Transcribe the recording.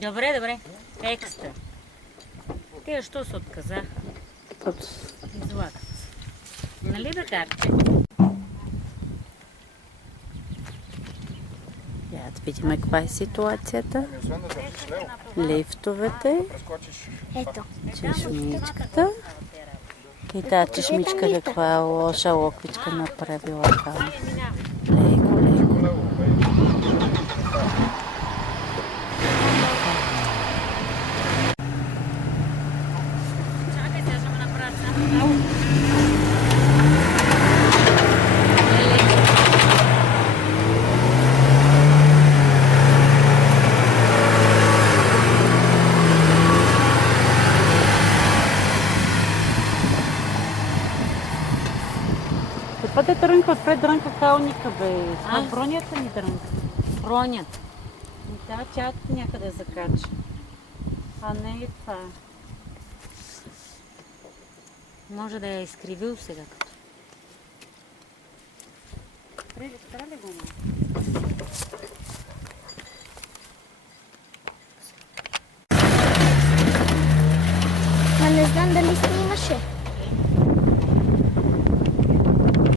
Добре, добре. Екстра. Те, що се отказах? Излагат. Нали бе, Карче? Я да видим каква е ситуацията. Лифтовете. Ето. Чешмичката. И тази чешмичка каква лоша локвичка направила там. Леко, леко. Чакай, сега ще ме направят само. Каква те трънка? Отпред дрънка калника, бе. А? Бронята ми дрънка. Бронят. Да, тя някъде закача. А не и това. Може да я изкривил сега. Трябва ли го?